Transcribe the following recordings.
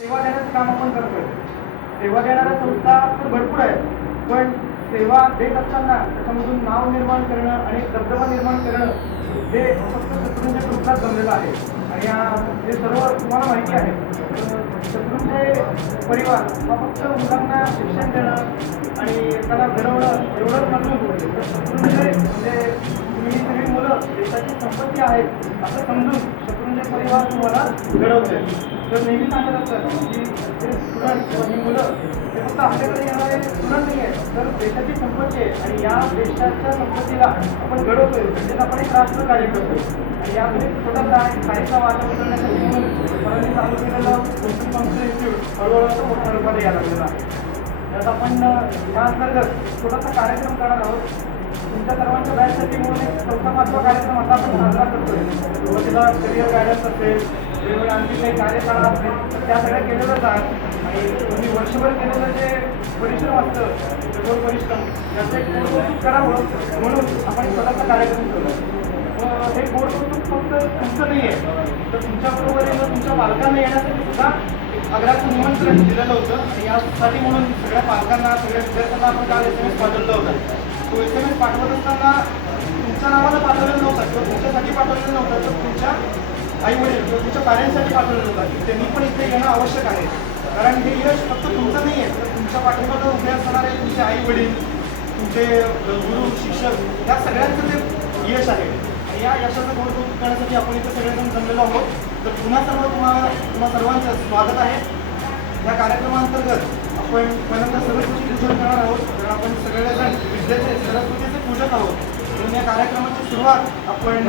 सेवा देण्याचं काम आपण करतोय. सेवा देणाऱ्या संस्था तर भरपूर आहेत, पण सेवा देत असताना त्याच्यामधून नाव निर्माण करणं आणि दबदबा निर्माण करणं हे फक्त शत्रूंच्या कृत्यात जमलेलं आहे. आणि हे सर्व तुम्हाला माहिती आहे. शत्रूंचे परिवार हा फक्त मुलांना शिक्षण देणं आणि त्याला घडवणं एवढंच नसून शत्रूंचे म्हणजे तुम्ही सगळी मुलं देशाची संपत्ती आहेत असं समजून शत्रूंचे परिवार तुम्हाला घडवते. तर नेहमी सांगत असतात की हे स्टुडंट किंवा ही मुलं हे फक्त आपल्याकडे येणारे स्टुडंट नाही आहे, तर देशाची संपत्ती आहे आणि या देशाच्या संपत्तीला आपण घडवतोय म्हणजे आपण एक राष्ट्र कार्य करतोय. आणि यातून एक छोटासा खायचा वाटा उचलण्यासाठी म्हणून सरांनी चालू केलेलं कोचिंग काउन्सिल इन्स्टिट्यूट हळूहळू मोठ्या रूपाने यायला लागलेला आहे. त्यात आपण या अंतर्गत छोटासा कार्यक्रम करणार आहोत. तुमच्या सर्वांच्या बॅचसाठी म्हणून एक 4था-5वा कार्यक्रम आता आपण साजरा करतोय. सुरुवातीला करिअर गायडन्स असेल, वेगवेगळे आणखी काही कार्यशाळा असतील, तर त्या सगळ्या केलेलंच आहेत. आणि तुम्ही वर्षभर केलेलं जे परिश्रम असतं, कठोर परिश्रम त्याचं एक गोड करावं म्हणून आपण एक छोटासा कार्यक्रम केला. हे गोड कौतुक फक्त तुमचं नाही आहे, तर तुमच्याबरोबर येणं तुमच्या पालकांना येण्यासाठी सुद्धा आग्रहाचं निमंत्रण दिलेलं होतं. आणि यासाठी म्हणून सगळ्या पालकांना सगळ्या विद्यार्थ्यांना आपण काल SMS पाठवलं होतं. तो SMS पाठवत असताना तुमच्या नावानं पाठवलेलं नव्हतं किंवा तुमच्यासाठी पाठवलेलं नव्हतं, तर तुमच्या आईवडील किंवा तुमच्या पॅरेंट्ससाठी पाठवलेलं होतं की त्यांनी पण इथे येणं आवश्यक आहे. कारण हे यश फक्त तुमचं नाही आहे, तर तुमच्या पाठीमागं उभे असणारे तुमचे आईवडील, तुमचे गुरु, शिक्षक या सगळ्यांचं ते यश आहे. आणि या यशाचं गोड कौतुक करण्यासाठी आपण इथे सगळेजण जमलेलो आहोत. तर पुन्हा तुम्हा सर्वांचं स्वागत आहे. या कार्यक्रमांतर्गत आपण पहिल्यांदा सरस्वती पूजन करणार आहोत. कारण आपण सगळेजण विद्येचे सरस्वतीचे पूजक आहोत. म्हणून या कार्यक्रमाची सुरुवात आपण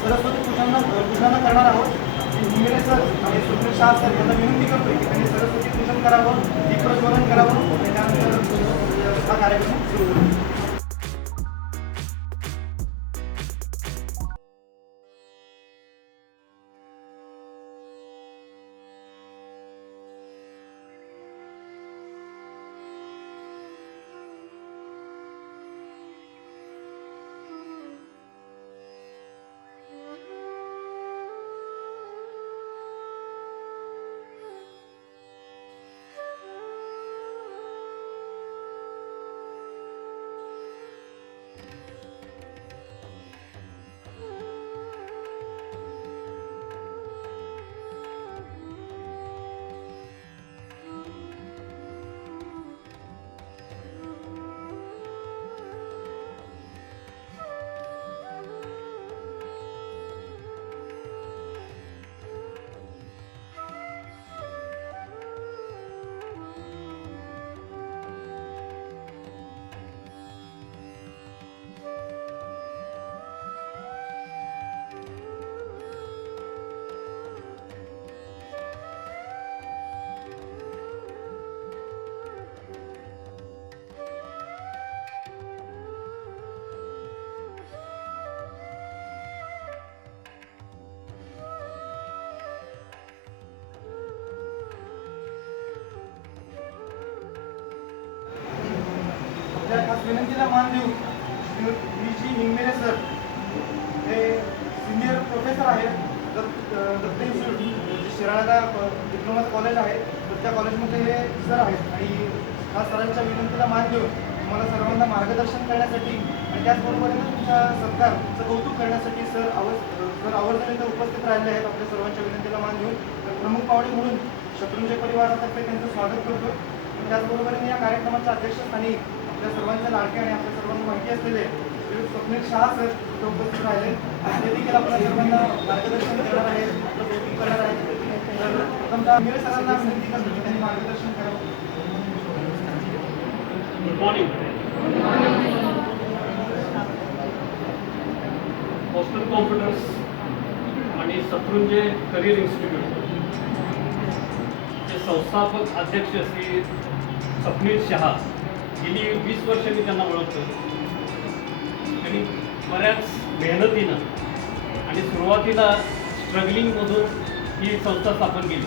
सरस्वती पूजनानं करणार आहोत. हिंगरे सर आणि सुनील शाह सर यांना विनंती करतोय की त्यांनी सरस्वती पूजन करावं, दीपप्रज्वलन करावं आणि त्यानंतर हा कार्यक्रम सुरू होईल. त्या खास विनंतीला मान देऊन जी हिंगमेरे सर हे सिनियर प्रोफेसर आहेत Datta institute Shirala diploma college आहे, तर त्या कॉलेजमध्ये हे सर आहेत. आणि हा सरांच्या विनंतीला मान देऊन तुम्हाला सर्वांना मार्गदर्शन करण्यासाठी आणि त्याचबरोबरीने तुमच्या सत्कारचं कौतुक करण्यासाठी सर आवर्जून इथं उपस्थित राहिले आहेत. आपल्या सर्वांच्या विनंतीला मान देऊन प्रमुख पाहुणे म्हणून शत्रुंजय परिवारातर्फे त्यांचं स्वागत करतो. आणि त्याचबरोबरीने या कार्यक्रमाच्या अध्यक्षस्थानी आपल्या सर्वांच्या लाडके आणि आपल्या सर्वांना माहिती असलेले स्वप्नील शाह सर इथे उपस्थित राहिले. ते देखील आपल्या सर्वांना मार्गदर्शन करणार आहेत, आपलं कौतुक करणार आहेत. तर प्रथमतः हिंगरे सरांना विनंती करतो की त्यांनी मार्गदर्शन करावं. Good morning. हॉस्टेल कॉम्प्युटर्स आणि शत्रुंजय करिअर इन्स्टिट्यूट चे संस्थापक अध्यक्ष श्री स्वप्नील शहा गेली 20 वर्ष मी त्यांना ओळखतो. त्यांनी बऱ्याच मेहनतीनं आणि सुरुवातीला स्ट्रगलिंगमधून ही संस्था स्थापन केली.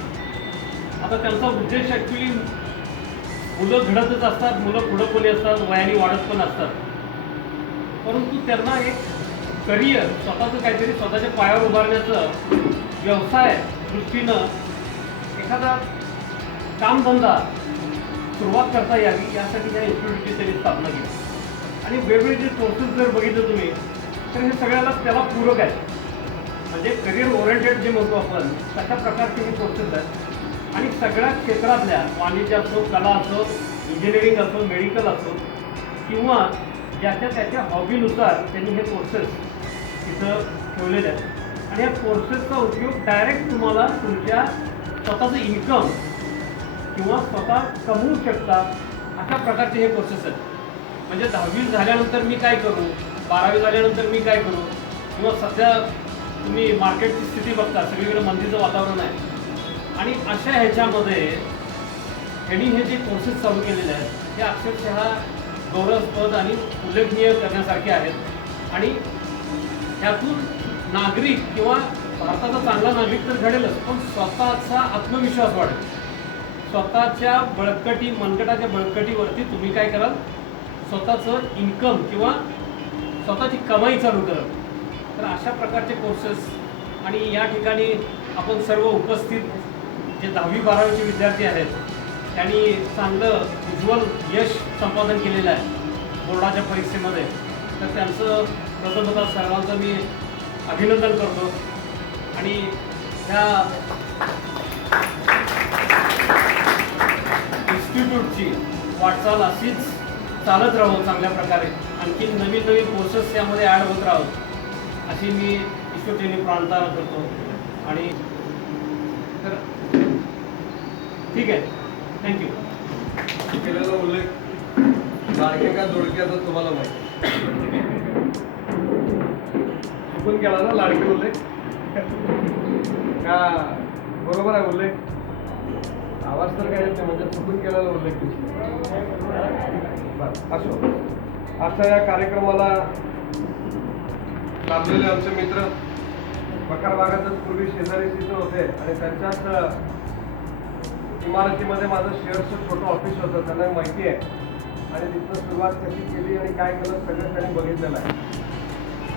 आता त्यांचा उद्देश ॲक्च्युली मुलं घडतच असतात, मुलं पुढं कोणी असतात, वयाने वाढत पण असतात, परंतु त्यांना एक करिअर स्वतःचं काहीतरी स्वतःच्या पायावर उभारण्याचं व्यवसाय दृष्टीनं एक एखादा कामधंदा सुरुवात करता यावी यासाठी या इन्स्टिट्यूटची त्यांनी स्थापना केली. आणि वेगवेगळे जे कोर्सेस जर बघितलं तुम्ही तर हे सगळ्याला त्याला पूरक आहे. म्हणजे करिअर ओरिएंटेड जे म्हणतो आपण तशा प्रकारचे हे कोर्सेस आहेत. आणि सगळ्या क्षेत्रातल्या वाणिज्य असो, कला असो, इंजिनिअरिंग असो, मेडिकल असो किंवा ज्याच्या त्याच्या हॉबीनुसार त्यांनी हे कोर्सेस तिथं ठेवलेले आहेत. आणि या कोर्सेसचा उपयोग डायरेक्ट तुम्हाला तुमच्या स्वतःचं इन्कम किंवा स्वतः कमवू शकता अशा प्रकारचे हे कोर्सेस आहेत. म्हणजे 10वी झाल्यानंतर मी काय करू, 12वी झाल्यानंतर मी काय करू, किंवा सध्या तुम्ही मार्केटची स्थिती बघता, सगळीकडे मंदीचं वातावरण आहे. आणि अशा ह्याच्यामध्ये ह्यांनी हे जे कोर्सेस चालू केलेले आहेत हे अक्षरशः गौरवास्पद आणि उल्लेखनीय करण्यासारखे आहेत. आणि ह्यातून नागरिक किंवा भारताचा चांगला नागरिक तर घडेलच, पण स्वतःचा आत्मविश्वास वाढेल. स्वतःच्या बळकटी मनगटाच्या बळकटीवरती तुम्ही काय कराल, स्वतःचं इन्कम किंवा स्वतःची कमाई चालू कराल. तर अशा प्रकारचे कोर्सेस आणि या ठिकाणी आपण सर्व उपस्थित जे 10वी 12वीचे विद्यार्थी आहेत त्यांनी चांगलं उज्ज्वल यश संपादन केलेलं आहे बोर्डाच्या परीक्षेमध्ये. तर त्यांचं प्रथमतः सर्वांचं मी अभिनंदन करतो. आणि ह्या इन्स्टिट्यूटची वाटचाल अशीच चालत राहो चांगल्या प्रकारे. आणखी नवीन नवीन कोर्सेस यामध्ये ॲड होत राहत अशी मी ईश्वरचरणी प्रार्थना करतो. आणि तर ठीक आहे, थँक्यू. केलेला उल्लेख लाडके का जोडक्याचा तुम्हाला माहिती चुकून केला ना लाडके उल्लेख का बरोबर आहे उल्लेख? आवाज तर काय येत नाही, म्हणजे चुकून केलेला उल्लेख असो. आजच्या या कार्यक्रमाला लाभलेले आमचे मित्र मकार भागातच पूर्वी शेजारी तिथं होते आणि त्यांच्याच इमारतीमध्ये माझं शेअरचं छोटं ऑफिस होतं, त्यांना माहिती आहे. आणि तिथनं सुरुवात कशी केली आणि काय केलं सगळं त्यांनी बघितलेलं आहे.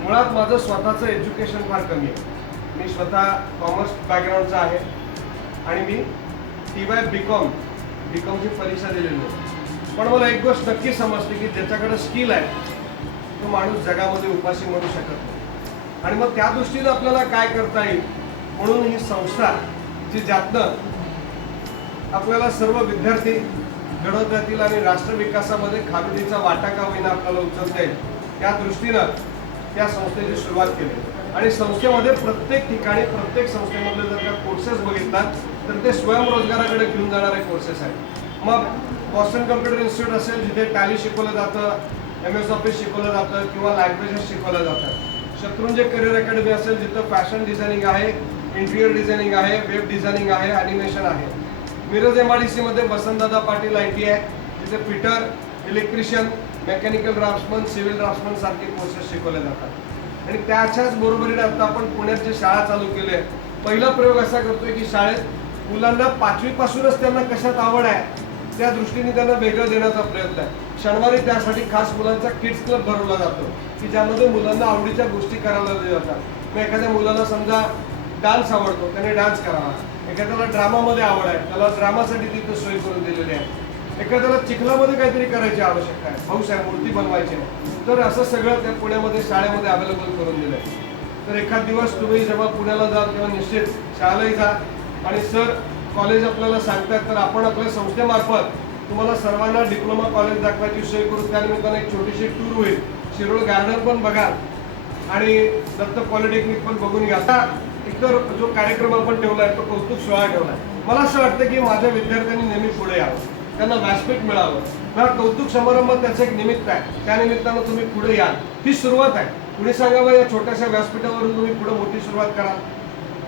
मुळात माझं स्वतःचं एज्युकेशन फार कमी आहे. मी स्वतः कॉमर्स बॅकग्राऊंडचा आहे आणि मी TY बीकॉमची परीक्षा दिलेली आहे. पण मला एक गोष्ट नक्की समजते की ज्याच्याकडे स्किल आहे तो माणूस जगामध्ये उपाशी म्हणू शकत नाही. आणि मग त्या दृष्टीनं आपल्याला काय करता येईल म्हणून ही संस्था जी ज्यातनं आपल्याला सर्व विद्यार्थी घडवता येतील आणि राष्ट्र विकासामध्ये खाबीचा वाटा का होईना आपल्याला उचलता येईल त्या दृष्टीनं त्या संस्थेची सुरुवात केली. आणि संस्थेमध्ये प्रत्येक ठिकाणी प्रत्येक संस्थेमधले जर का कोर्सेस बघितलात तर ते स्वयंरोजगाराकडे घेऊन जाणारे कोर्सेस आहेत. मग बॉस्टन कम्प्युटर इन्स्टिट्यूट असेल जिथे टॅली शिकवलं जातं, MS ऑफिस शिकवलं जातं किंवा लँग्वेजेस शिकवलं जातं. शत्रुंजय करिअर अकॅडमी असेल जिथं फॅशन डिझायनिंग आहे, इंटिरियर डिझायनिंग आहे, वेब डिझायनिंग आहे, ॲनिमेशन आहे. मिरज MIDC मध्ये वसंतदादा पाटील IT आहे जिथे fitter, electrician, mechanical draughtsman, civil draughtsman सारखे कोर्सेस शिकवले जातात. आणि त्याच्याच बरोबरीने आता आपण पुण्यात जे शाळा चालू केली आहे, पहिला प्रयोग असा करतोय की शाळेत मुलांना 5वी पासूनच त्यांना कशात आवड आहे त्या दृष्टीने त्यांना वेगळं देण्याचा प्रयत्न आहे. शनिवारी त्यासाठी खास मुलांचा किड्स क्लब भरवला जातो की ज्यामध्ये मुलांना आवडीच्या गोष्टी करायला दिल्या जातात. मग एखाद्या मुलाला समजा डान्स आवडतो त्याने डान्स करावा, एखाद्याला ड्रामामध्ये आवड आहे त्याला ड्रामासाठी तिथे सोय करून दिलेली आहे, एखाद्याला चिखलामध्ये काहीतरी करायची आवश्यकता आहे, हौस आहे, मूर्ती बनवायची आहे, तर असं सगळं त्या पुण्यामध्ये शाळेमध्ये अवेलेबल करून दिलं आहे. तर एखाद दिवस तुम्ही जेव्हा पुण्याला जाल तेव्हा निश्चित शाळेलाही जा आणि सर कॉलेज आपल्याला सांगतात तर आपण आपल्या संस्थेमार्फत तुम्हाला सर्वांना डिप्लोमा कॉलेज दाखवायची सोय करू. त्यानिमित्तानं एक छोटीशी टूर होईल, शिरोळ गार्डन पण बघा आणि दत्त पॉलिटेक्निक पण बघून घ्या. आता इतर जो कार्यक्रम आपण ठेवला आहे तो कौतुक सोहळा ठेवला आहे. मला असं वाटतं की माझ्या विद्यार्थ्यांनी नेहमी पुढे यावं, त्यांना व्यासपीठ मिळावं. हा कौतुक समारंभ त्याचं एक निमित्त आहे, त्या निमित्तानं तुम्ही पुढे याल, ही सुरुवात आहे. पुढे सांगावं या छोट्याशा व्यासपीठावरून तुम्ही पुढे मोठी सुरुवात करा.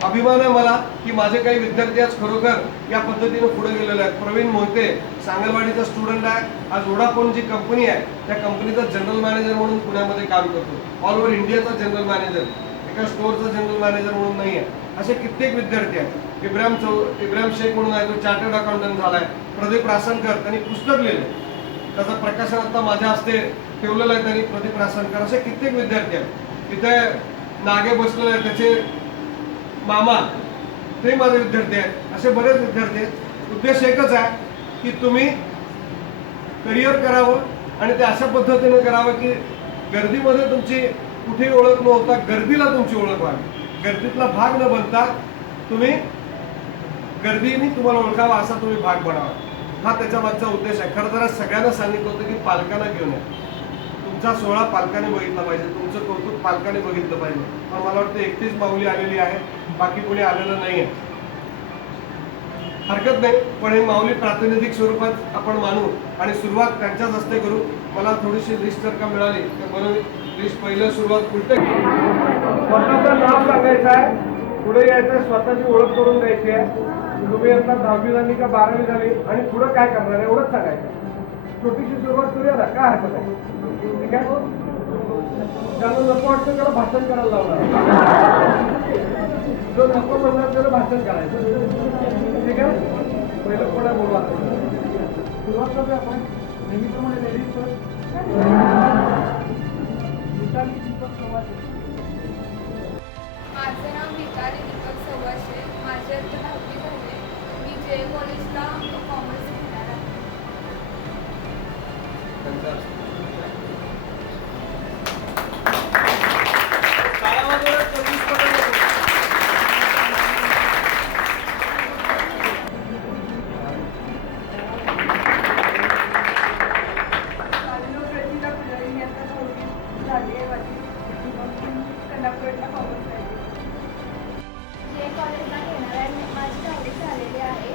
अभिमान आहे मला की माझे काही विद्यार्थी आज खरोखर या पद्धतीने पुढे गेलेले आहेत. प्रवीण मोहिते सांगलवाडीचा स्टुडंट आहे, आज वोडाफोन जी कंपनी आहे त्या कंपनीचा जनरल मॅनेजर म्हणून पुण्यामध्ये काम करतो. ऑल ओव्हर इंडियाचा जनरल मॅनेजर, एका स्टोअरचा जनरल मॅनेजर म्हणून नाही आहे. असे कित्येक विद्यार्थी आहेत. इब्राहिम शेख म्हणून आहे, तो चार्टर्ड अकाउंटंट झाला आहे. प्रदीप रासनकर त्यांनी पुस्तक लिहिलं, त्याचं प्रकाशन आता माझ्या हस्ते ठेवलेलं आहे त्यांनी, प्रदीप रासनकर. असे कित्येक विद्यार्थी आहेत. इथे नागे बसलेले आहेत, त्याचे मामा ते माझे विद्यार्थी आहेत. असे बरेच विद्यार्थी आहेत. उद्देश एकच आहे की तुम्ही करिअर करावं आणि ते अशा पद्धतीने करावं की गर्दीमध्ये तुमची कुठेही ओळख न होता गर्दीला तुमची ओळख व्हावी. गर्दीतला भाग न बनता तुम्ही गर्दीने तुम्हाला ओळखावा असा तुम्ही भाग बनावा. हा त्याच्या मागचा उद्देश आहे. खरं तर सगळ्यांना सांगितलं होतं की पालकांना घेऊन या. तुमचा सोहळा पालकाने बघितला पाहिजे, तुमचं कौतुक पालकाने बघितलं पाहिजे. पण मला वाटतं 31 माऊली आलेली आहे, बाकी कोणी आलेलं नाही आहे. हरकत नाही, पण हे माऊली प्रातिनिधिक स्वरूपात आपण मानू आणि सुरुवात त्यांच्याच हस्ते करू. मला थोडीशी लिस्ट जर का मिळाली तर बरं. लिस्ट पहिलं सुरुवात उलट स्वतःचं नाव सांगायचं आहे, पुढे यायचं, स्वतःची ओळख करून द्यायची आहे. तुम्ही आता 10वी झाली का 12वी झाली आणि पुढं काय करणार आहे एवढंच सांगायचं. छोटीशी सुरुवात करूया ना, काय हरकत आहे? ठीक आहे. ज्याला नको वाटतं त्याला भाषण करायला लावणार, जो नको म्हणणार त्याला भाषण करायचं. ठीक आहे. पहिलं कोणा बोलवा सुरुवात करूया आपण. नेहमीप्रमाणे लेडीज माझं नाव मिताली दीपक सव्वाशे. माझे आता 10वी झाले. मी जे कॉलेजला कॉमर्स घेणार आहे. जे कॉलेजला घेणार आहे माझी 10वी झालेली आहे.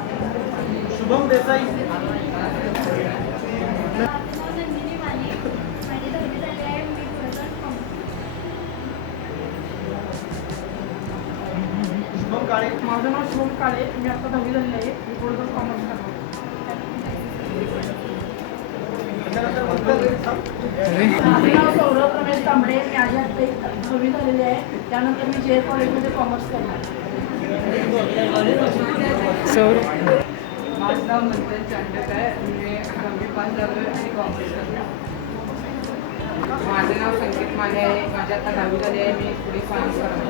शुभम देसाई. शुभम देसाई. नंदिनी माने. माझी 10वी झाली आहे. मी पुढे शुभम काळे. माझं नाव शुभम काळे. मी आता 10वी झालेली आहे. मी पुढे जाऊन कॉमर्स करणार. माझं नाव सौरभ रमेश तांबडे. मी माझी आता 10वी झालेली आहे. त्यानंतर मी जे कॉलेजमध्ये कॉमर्स करणार. माझं नाव मंथन चांडक आहे. मी 10वी पास झालो आहे आणि कॉमर्स करतो. माझं नाव संकेत माने आहे. माझी आता 10वी झाली आहे. मी पुढे सायन्स करणार.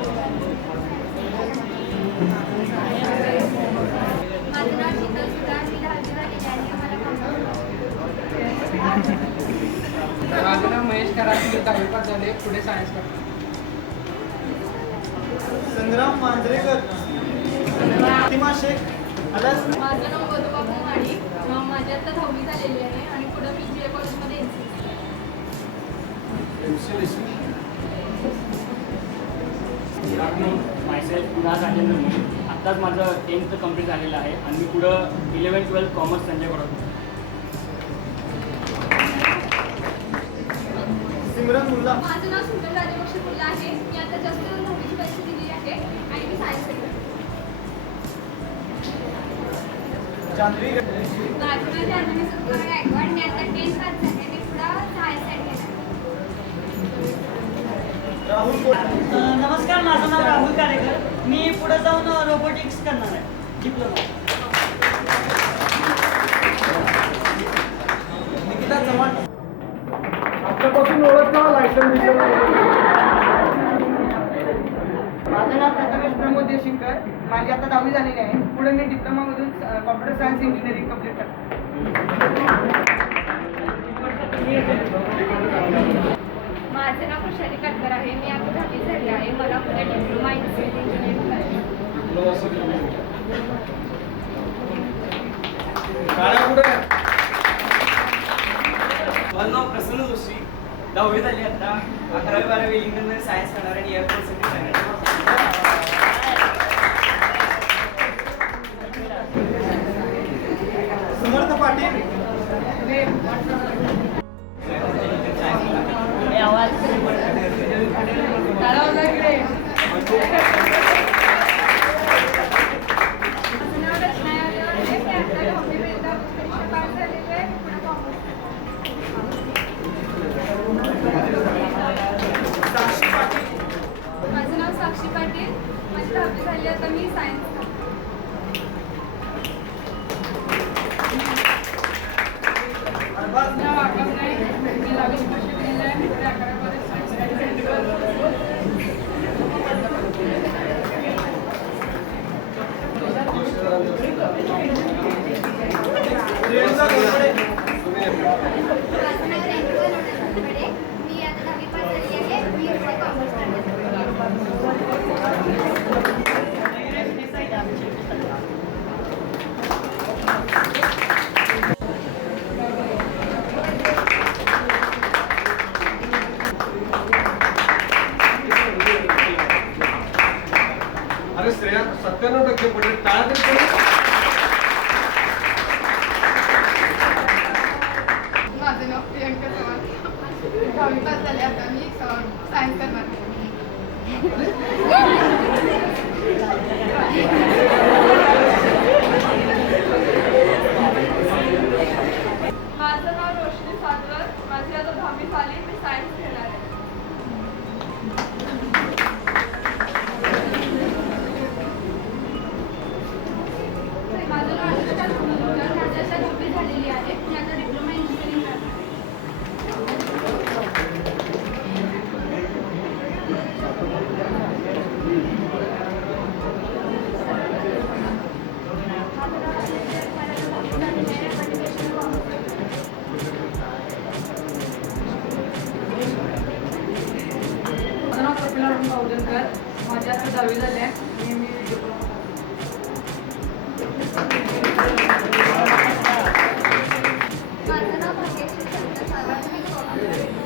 माझं नाव शीतल सुतार. मी 10वी झालेली आहे. मला माझं नाव महेश कराड. मी 10वी पास झाले. पुढे सायन्स करतो. संग्राम मांजरेकर. प्रतिमा शेख. माझं नाव मधुबाबू माडी. माझी आता 10वी झालेली आहे आणि पुढे मी जे कॉलेजमध्ये मायसेल्फ उल्हास राजेंद्र मोरे. आत्ताच माझं 10th कंप्लीट झालेलं आहे आणि मी पुढं 11th-12th कॉमर्स त्यांच्याकडून. सिमरन मुल्ला. माझं नाव सुंदर राजवंशी मुल्ला आहे. मी आता जास्त 10वीची परीक्षा दिली आहे आणि मी सायन्स करते. जान्हवी. माझं नाव जान्हवी सुंदर गायकवाड. मी आता 10th पास झाले. मी पुढं सायन्स घेणार. राहुल कोट. नमस्कार, माझं नाव राहुल कारेकर. मी पुढे जाऊन रोबोटिक्स करणार आहे, डिप्लोमा. निकिता चव्हाण. आपल्यापासून ओळख का लायसन माझं नाव प्रथमेश प्रमोद देशिंकर. माझी आता 10वी झालेली आहे. पुढे मी डिप्लोमामधून कॉम्प्युटर सायन्स इंजिनिअरिंग कंप्लीट करतो. माझे नाव खुशाली कटकर आहे. मी आता 10वी झाली आहे. मला पुढे डिप्लोमा इन सिव्हिल इंजिनिअरिंग करायचं. शाळा कुठे माझं नाव प्रसन्न जोशी. 10वी झाली आता. 11वी 12वी इंग्लिशमध्ये सायन्स करणार आणि एअरफोर्ससाठी समर्थ पाटील. माझं नाव रचना यादव आहे. मी आता 10वी परीक्षा पास झालेली आहे. पुढे कॉमर्स. माझं नाव साक्षी पाटील. माझी 10वी झाली आता मी सायन्स करते. नाव आगम नाही. मी 10वी वर्ष केलेलं आहे. पुढे 11वी सायन्स प्रियंका गोडबोले. माझं नाव रेणुका लोणंद कडे. मी आता 10वी पास झाली आहे. मी पुढे कॉमर्स अरे श्रेया 97% पडले. टाळा तरी पडले. माझं नाव प्रियंका चव्हाण. 10वी पास झाले आता मी सायन्स करणार. माझं नाव रोशनी सादवर. माझी आता 10वी झाली. मी सायन्स घेणार आहे. माझं नाव अनुष्का सुमनकर. माझी आता 10वी झालेली आहे. मी आता डिप्लोमा इंजिनिअरिंग करणार आहे. माझं नाव कपिला बावधनकर. माझी आता 10वी झाली आहे. मी माझं नाव भाग्यश्री चंद्र सावंत. मी कॉमर्स पास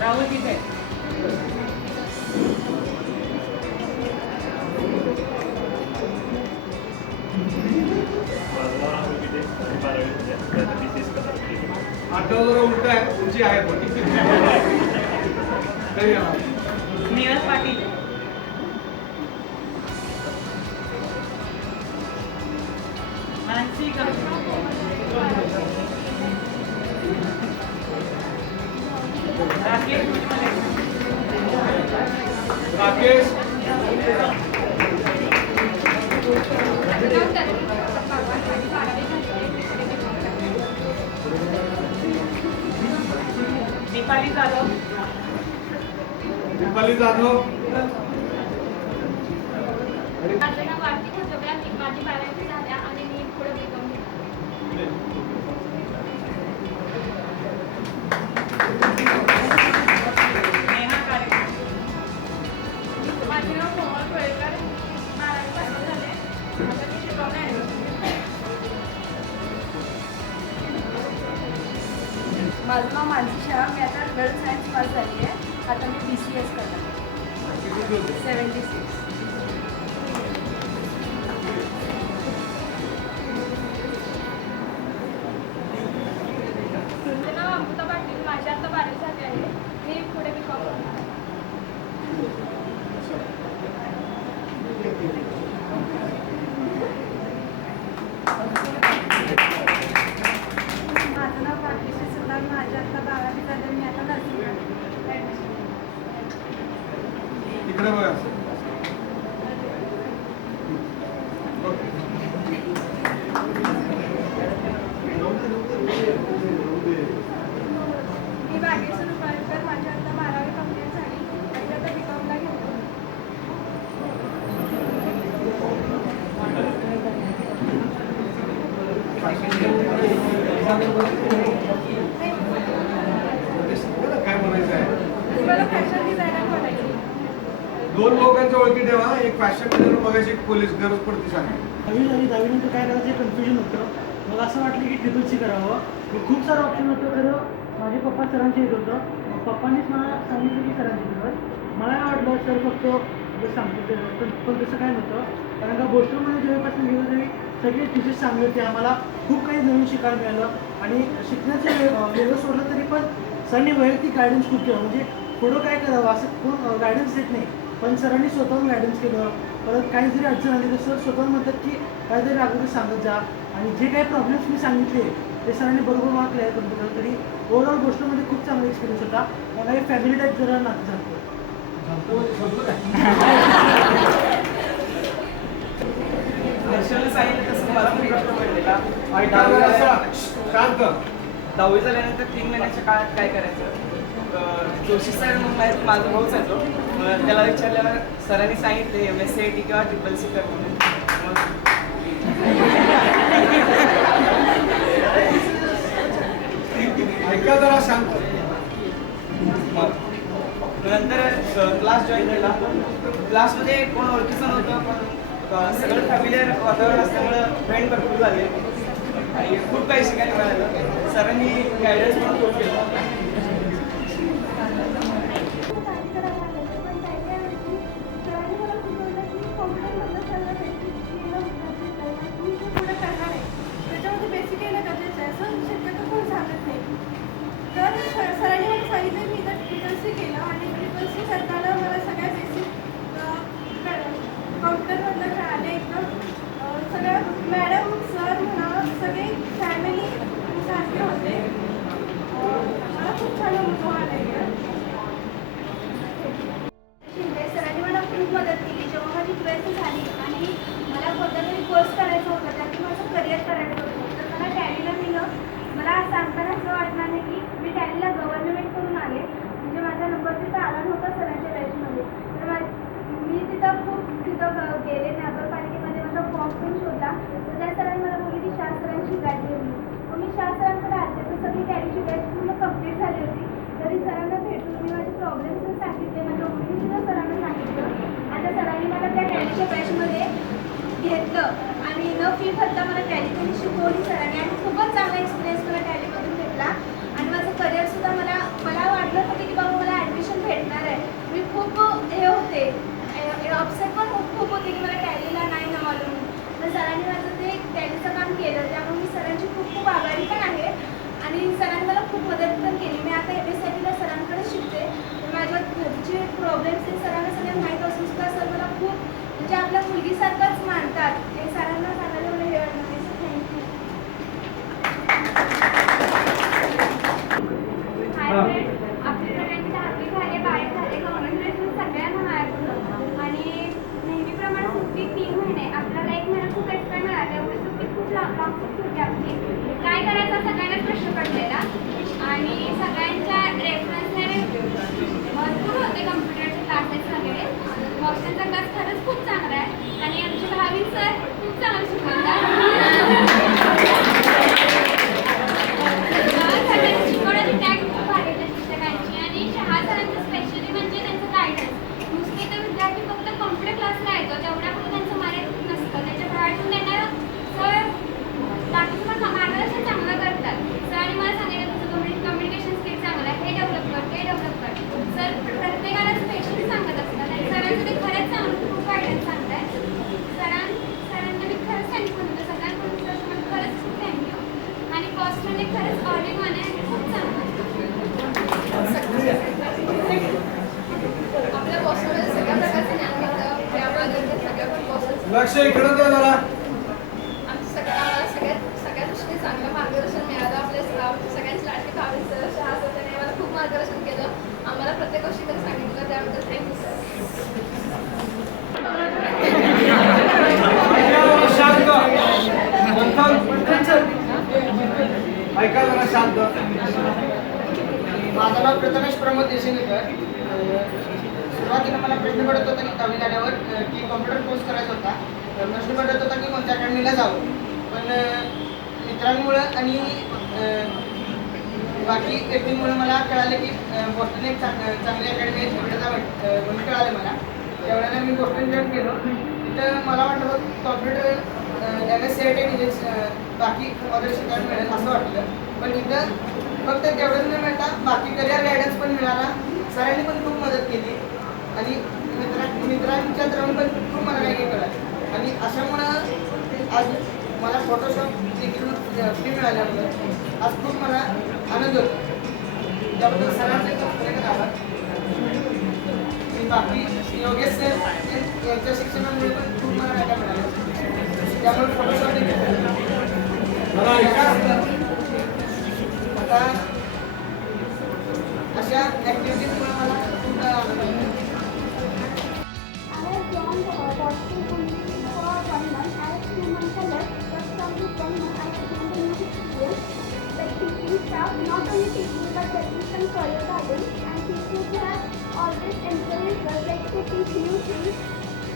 राहुल किती आठवलं जरा उलट आहे. उंची आहे पण तरी आला. स्नेहल पाटील. मानसी राकेश राकेश. दीपाली जाधव. दीपाली जाधव. माझं नाव आरती खजोबे. माझी 12वी झाल्या आणि मी पुढे बीकॉम नेहा काळे. माझे नाव कोमल कोळेकर. 12वी पास झाले. आता मी शिकवणे ॲडमिशन. माझं नाव मानसी शाह. मी आता 12th सायन्स पास झाली आहे. आता मी BCS करणार किती दिवस झाले? 76. माझं नाव अमृता पाटील. माझी आता 12वी झाली आहे. मी पुढे B.Com करणार आहे. माझं नाव भाग्यश्री सुतार. माझी आता 12वी झाली. मी आता नर्सिंग इकडे बघा. ओके. मी भाग्यश्री रुपाळकर. माझी आता 12वी कंप्लीट झाली. माझी आता B.Com ला घेतो. काय म्हणायचं आहे? मला फॅशन डिझायनर बनायचं. दोन लोकांच्या ओळखी ठेवा. एक फॅशन डिझायनर बघायची, एक पोलीस. गरज पडते सांगा. दहावीनंतर काय करायचं कन्फ्युजन होतं. मग असं वाटलं की ट्रिपल C करावं. मग खूप सारं ऑप्शन होतं. खरं माझे पप्पा सरांचे येत होतं. मग पप्पांनीच मला सांगितलं की सरांचे येतं. मला काय वाटलं सर फक्त जे सांगतो ते पण तसं काय नव्हतं. कारण का बोस्टनमध्ये जेव्हापासून गेलो तरी सगळे टीचर्स चांगले होते. आम्हाला खूप काही नवीन शिकायला मिळालं आणि शिकण्याचं वेगळं सोडलं तरी पण सरांनी वैयक्तिक गायडन्स खूप केलं. म्हणजे पुढं काय करावं असं कोण गायडन्स देत नाही, पण सरांनी स्वतःहून गायडन्स केलं. परत काही जरी अडचण आली तर सर स्वतःहून म्हणतात की काहीतरी अगोदर सांगत जा. आणि जे काही प्रॉब्लेम्स मी सांगितले ते सरांनी बरोबर मला क्लिअर करून दिलं. तरी ओव्हरऑल गोष्टमध्ये खूप चांगला एक्सपिरियन्स होता. मला हे फॅमिली टाईप जरा नातं झालं. हर्षलने सांगितलं तसं मला पण प्रश्न पडलेला. ऐका जरा असं. शांत. 10वी झाल्यानंतर 3 महिन्याच्या काळात काय करायचं. जोशी सर म्हणून माझा भाऊच आहे तो. मग त्याला विचारल्यावर सरांनी सांगितले MSCIT किंवा CCC कर म्हणून. ऐका जरा शांत. मग नंतर क्लास जॉईन केला. क्लासमध्ये कोण ओळखीचं नव्हतं, पण सगळं फॅमिलियर वातावरण असल्यामुळं फ्रेंड भरपूर झाले आणि खूप काही शिकायला मिळालं. सरांनी गायडन्स पण खूप केलं. त्याच्यामध्ये बेसिक येणं गरजेचं आहे. असं शक्यतो कोण सांगत नाही. तर सरांनी मला सांगितलं मी इथं ट्रिपल C केलं आणि ट्रिपल C करताना मला सगळ्या बेसिक कॉम्प्युटरमधलं कळालं. एकदम सगळ्या मॅडम सर म्हणा सगळे फॅमिली सारखे होते. मला खूप छान अनुभव आला इकडं. शिंदे सरांनी मला खूप मदत केली. जेव्हा माझी 12th झाली आणि मला कोणता तरी कोर्स करायचा होता, त्यात माझं करिअर करायचं होतं, तर मला टॅलीला दिलं. मला सांगताना असं वाटणार नाही की मी टॅलीला गव्हर्नमेंट करून आले. म्हणजे माझा नंबर तिथं आला नव्हता सरांच्या बॅचमध्ये. तर मी तिथं गेले. नगरपालिकेमध्ये माझा फॉर्म पण शोधला. तर त्या सरांनी मला बोलले की शाह सरांची गाडी दिली. मग मी शाह सरांकडे आले. तर सगळी टॅलीची बॅच पूर्ण कंप्लीट झाली होती. तरी सरांना भेटून मी माझे प्रॉब्लेम्स पण सांगितले. माझ्या मुलीसुद्धा सरांना सांगितलं. आता सरांनी मला त्या टॅलीच्या बॅचमध्ये घेतलं आणि न फी भरता मला टॅली त्यांनी शिकवली सरांनी आणि खूपच चांगला एक्सपिरियन्स मला टॅलीमधून भेटला. आणि माझं करिअरसुद्धा मला वाटलं होतं की बाबा मला ॲडमिशन भेटणार आहे. मी खूप हे होते, अपसेट पण खूप होते की मला टॅलीला नाही नावलं म्हणून. तर सरांनी माझं ते टॅलीचं काम केलं. त्यामुळे मी सरांची खूप खूप आभारी पण आहे. आणि सरांनी मला खूप मदत पण केली. मी आता MSCITला सरांकडे शिकते. माझ्या घरचे प्रॉब्लेम्स ते सरांना सगळे माहीत असून सुद्धा सर मला खूप म्हणजे आपल्या मुलगीसारखंच मानतात. हे सरांना सांगायला मला हे वाटलं. हाय फ्रेंड, आपली सगळ्यांची 10वी झाली, 12वी झाली. कॉंग्रॅच्युलेशन सगळ्यांना माझ्याकडून. आणि नेहमीप्रमाणे सुट्टी 3 महिने. आपल्याला 1 महिना खूप एक्स्ट्रा मिळाला. एवढी सुट्टी खूप लांब सुट्टी होती आपली. काय करायचा सगळ्यांनाच प्रश्न पडलेला आणि सगळ्यांच्या रेफरन्सने भरपूर होते कम्प्युटरचे क्लासेस वगैरे. हॉस्टेलचा क्लास खरंच खूप चांगला आहे आणि आमचे भावी सर द्राक्ष इकडं द्या जरा. आम्हाला सगळ्या दृष्टीने चांगलं मार्गदर्शन मिळालं. आपले सगळ्यांची लाडकी भावी सर शहा सर त्यांनी आम्हाला खूप मार्गदर्शन केलं. आम्हाला प्रत्येक गोष्टी त्यांनी सांगितलं, त्याबद्दल थँक्यू सर. शांत ऐका जरा शांत. माझं नाव प्रथमेश प्रमोद देशेकर. सुरुवातीला मला प्रश्न पडत होता की 10वी झाल्यावर की कॉम्प्युटर कोर्स करायचा होता. प्रश्न पडत होता की कोणत्या अकॅडमीला जावं. पण मित्रांमुळं आणि बाकी व्यक्तींमुळे मला कळालं की बोस्टन एक चांगली अकॅडमी आहे, तिकडे जावं म्हणून कळालं मला. त्यावेळेला मी बोस्टन जॉईन केलो. तिथं मला वाटलं होतं कॉम्प्युटर MSCIT म्हणजे बाकी कॉलेज शिकायला मिळेल असं वाटलं. पण इथं फक्त तेवढंच न मिळता बाकी करिअर गायडन्स पण मिळाला. सरांनी पण खूप मदत केली आणि मित्रांच्यात राहून पण खूप मला काही कळलं. आणि अशामुळं आज मला फोटोशॉप देखील फ्री मिळाल्यामुळं आज खूप मला आनंद होतो. त्याबद्दल सरांचे खूप आभार. आणि बाकी योगेश सर यांच्या शिक्षणामुळे पण खूप मला काय मिळालं. त्यामुळे फोटोशॉप देखील जरा ऐका. आता अशा ॲक्टिव्हिटीजमुळे मला खूप आनंद होतो. I have joined Boston only for 1 month. I have 2 months left, but from this 1 month I have gained a new experience. Like teaching staff, not only teaching but getting some career guidance, and teachers have always encouraged us like to teach new things.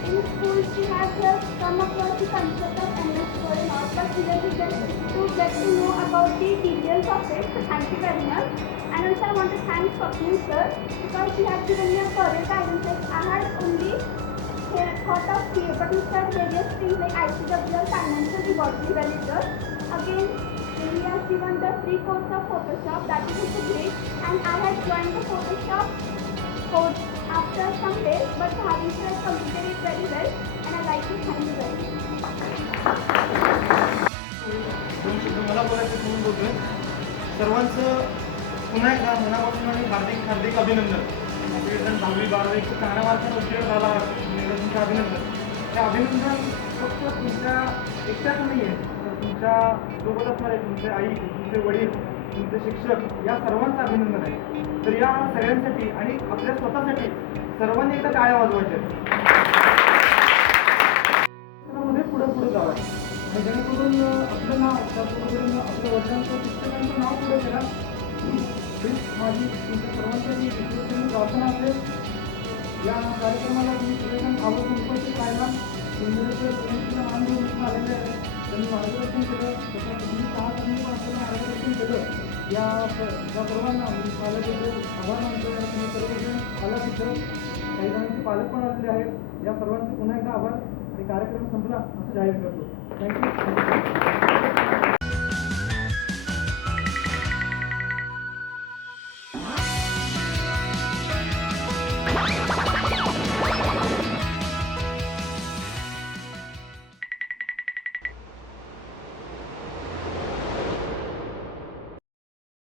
In school, we have just come across the concept of MS Word and all, but here we get to know about the details of it. So thank you very much. And also I want to thank Swapnil sir because he has given me a career guidance. Like I had only thought of CA, but instead various things like ICWL, financial, he got me very good. Again, he has given the free course of Photoshop, that is also great. And I had joined the Photoshop course after some days, but Bhavin sir has completed it very well, and I like to thank you very much. दोन शब्द मला बोलायचं म्हणून बोलतोय. सर्वांचं पुन्हा एकदा मनापासून आणि हार्दिक हार्दिक अभिनंदन. सगळेजण 10वी 12वी चांगल्या मार्काने उत्तीर्ण झाला तुमचं अभिनंदन. हे अभिनंदन फक्त तुमच्या एकट्याच नाही आहे, तर तुमच्या सोबत असणारे तुमचे आई, तुमचे वडील, तुमचे शिक्षक या सर्वांचं अभिनंदन आहे. तर या सगळ्यांसाठी आणि आपल्या स्वतःसाठी सर्वांनी एकदा टाळ्या वाजवायच्या. मध्ये पुढे जावं आणि जेणेकरून आपलं नाव त्याचबरोबर आपल्या वडिलांचं शिक्षकांचं नाव पुढे करा. हीच माझी तुमच्या सर्वांसाठी विश्वासाने प्रार्थना असेल. या कार्यक्रमाला तुम्ही सगळेजण आवडून उपस्थित राहिला. तुम्ही मान घेऊन आलेले आहे. त्यांनी मार्गदर्शन केलं, त्याच्या तुम्ही पाहतांनी आपल्याला मार्गदर्शन केलं. या सर्वांना मी पालकबद्दल आभार मानतो. या तुम्ही सर्वजण पालक इथं काही जणांचे पालक पण आलेले आहेत. या सर्वांचे पुन्हा एकदा आभार आणि कार्यक्रम संपला असं जाहीर करतो. थँक्यू.